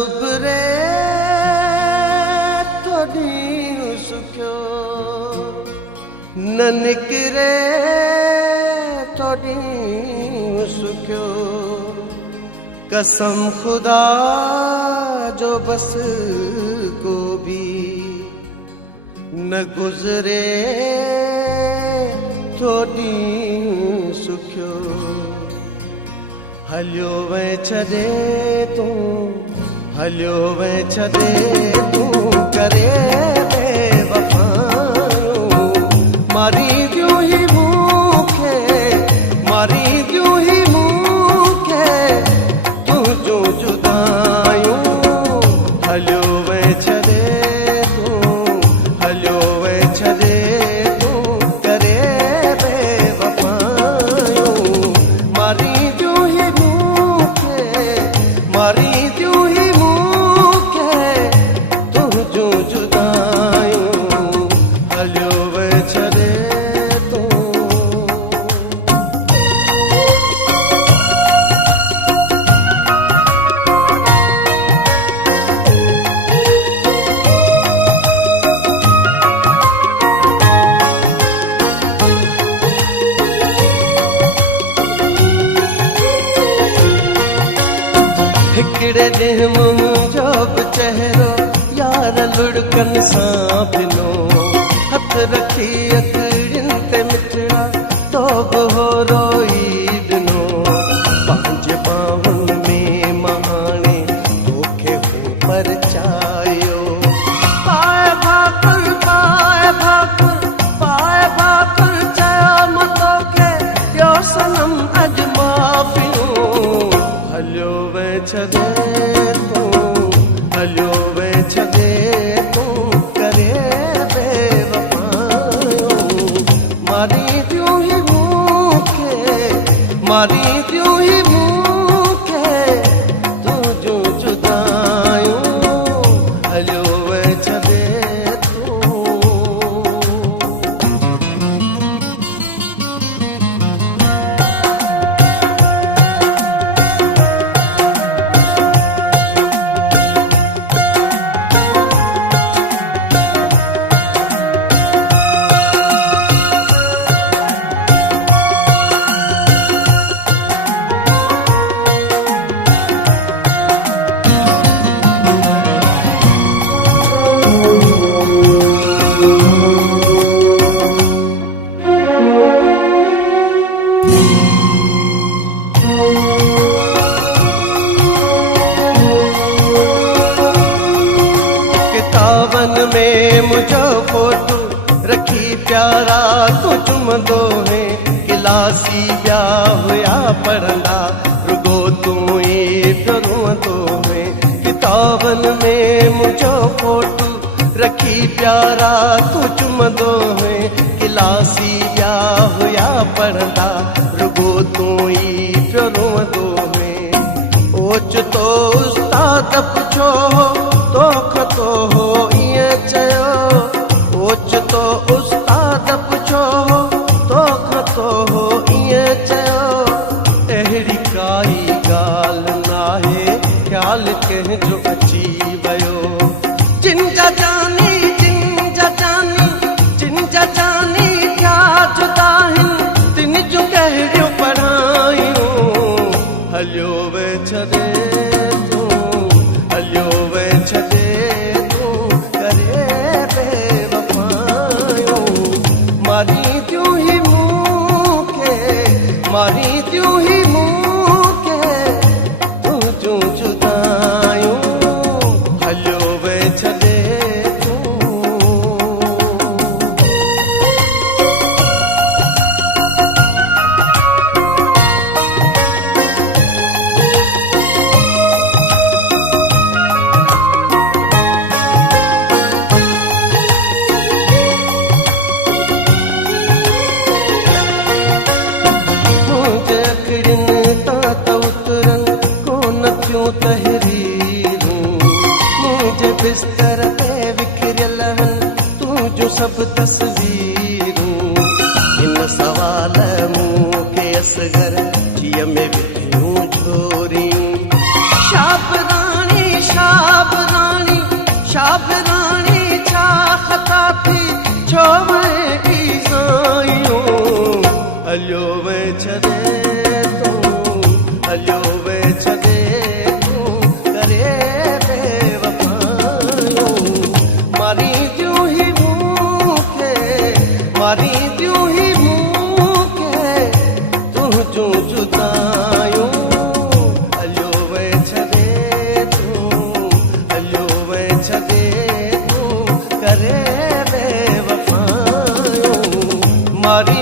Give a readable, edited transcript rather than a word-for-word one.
उभरे तो ॾींहुं सुखियो, न निकिरे तो ॾींहुं सुखियो। कसम खुदा जो बस को भी न गुज़रे तो ॾींहुं सुखियो। हलियो वै छॾे तूं, हलियो वै छॾे तूं करे बेवफ़ायूं। मारी दियूं ही मूंखे, मारी दियूं ही मूंखे तुंहिंजूं जुदायूं। हलियो वै छॾे तूं, हलियो वै छॾे तूं करे बेवफ़ायूं। मारी दियूं ही मूंखे, मारी दियूं ही मूंखे तुंहिंजूं जुदायूं। हलियो वै छॾे हिकिड़े ॾींहुं मुंहिंजो बि चहिरो यार लुड़कनि सां भिनो। हथ रखी अखियुनि ते मिठड़ा तो बि हो रोई ॾिनो। पंहिंजे ॿाहुनि में मां हाणे तोखे हूं परचायो। पाए भाकुर, पाए भाकुर, पाए भाकुर चयो मां तोखे ॾियो सनम अॼु माफ़ियूं। हलियो वै छॾे तूं, हलियो वै छॾे तूं करे बेवफ़ायूं। मारी दियूं ही मूंखे, मारी दियूं ही मूंखे तुंहिंजूं जुदायूं। हलियो वै छॾे तूं। किताबन में मुझो फोटो रखी प्यारा तू चुमंदो है। गिलासी ॿिया हुया पढ़ंदा रुगो तूं ई पियो रोअंदो है। किताबन में मुझो फोटो रखी प्यारा तू चुमंदो है। गिलासी ॿिया हुया पढ़ंदा रुगो तूं ई पियो रोअंदो है। ओचितो उस्ताद पुछो तोख तो हो ईअं चयो। ओचितो उस्ताद पुछो तोख तो हो ईअं चयो। अहिड़ी काई ॻाल्हि नाहे ख़्यालु कंहिंजो अची वियो। जिन जा जानी, जिन जा जानी, जिन जा जानी क्या जुदा आहिनि तिन जूं कहिड़ियूं पढ़ायूं। हलियो वै छॾे तूं, हलियो वै छॾे तूं करे बेवफ़ायूं। मारी दियूं ही मूंखे, मारी दियूं ही मूंखे तुंहिंजूं जुदायूं। हलियो वै छॾे तूं। बिस्तर पे विखरियल तूं जो सब तस्वीरूं। इन सवाल मूंखे असगर जिय में विधियूं झोरियूं। शाबराणी शा मारी